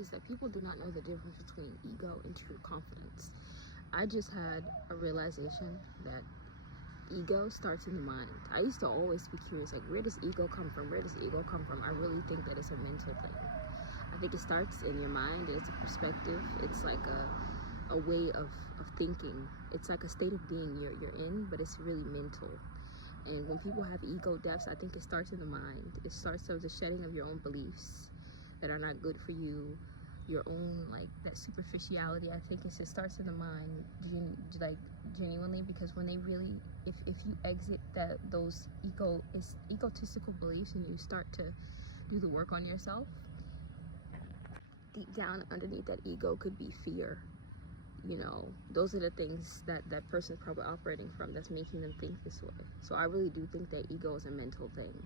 is that people do not know the difference between ego and true confidence. I just had a realization that ego starts in the mind. I used to always be curious, like, where does ego come from? Where does ego come from? I really think that it's a mental thing. I think it starts in your mind. It's a perspective. It's like a way of thinking. It's like a state of being you're in, but it's really mental. And when people have ego deaths, I think it starts in the mind. It starts with the shedding of your own beliefs that are not good for you, your own, like, that superficiality. I think it just starts in the mind, genuinely, because when they really, if you exit those egotistical beliefs and you start to do the work on yourself, deep down underneath that ego could be fear. You know, those are the things that that person's probably operating from, that's making them think this way. So I really do think that ego is a mental thing,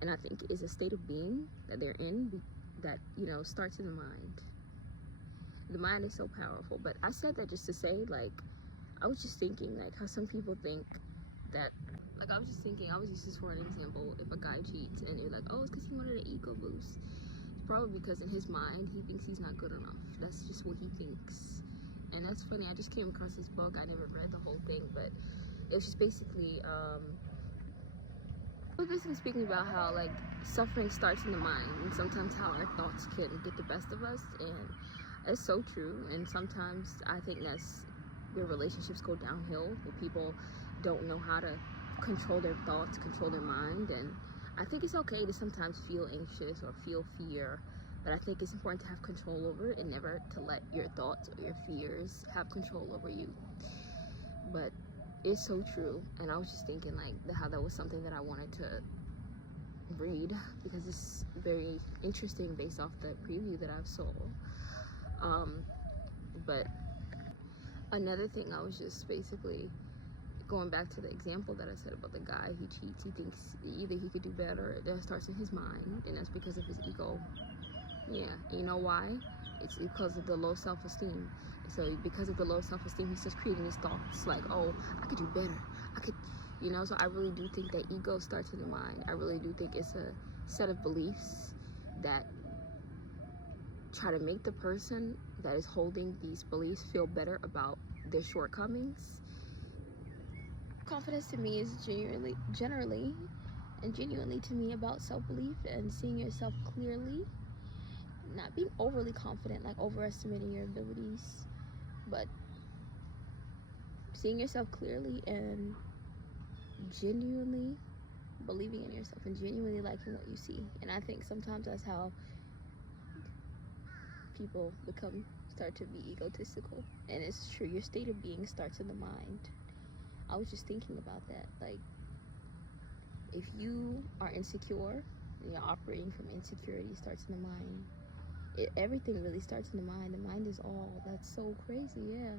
and I think it's a state of being that they're in that, you know, starts in the mind. The mind is so powerful. But I said that just to say, like, I was just thinking, like, how some people think that, like, I was just using this for an example. If a guy cheats and you're like, oh, it's because he wanted an ego boost, it's probably because in his mind he thinks he's not good enough. That's just what he thinks. And that's funny, I just came across this book. I never read the whole thing, but it was just basically speaking about how, like, suffering starts in the mind, and sometimes how our thoughts can get the best of us. And it's so true. And sometimes I think that's where relationships go downhill, where people don't know how to control their thoughts, control their mind. And I think it's okay to sometimes feel anxious or feel fear, but I think it's important to have control over it and never to let your thoughts or your fears have control over you. But it's so true. And I was just thinking, like, how that was something that I wanted to read, because it's very interesting based off the preview that I've saw. But another thing, I was just basically going back to the example that I said about the guy. He cheats, he thinks either he could do better. That starts in his mind, and that's because of his ego. Yeah, you know why? It's because of the low self-esteem. So because of the low self-esteem, he's just creating his thoughts like, oh, I could do better, I could, you know. So I really do think that ego starts in the mind. I really do think it's a set of beliefs that try to make the person that is holding these beliefs feel better about their shortcomings. Confidence to me is generally and genuinely to me about self-belief and seeing yourself clearly, not being overly confident, like overestimating your abilities, but seeing yourself clearly and genuinely believing in yourself and genuinely liking what you see. And I think sometimes that's how people start to be egotistical. And it's true, your state of being starts in the mind. I was just thinking about that. Like, if you are insecure and you're operating from insecurity, starts in the mind. Everything really starts in the mind. The mind is all. That's so crazy, yeah.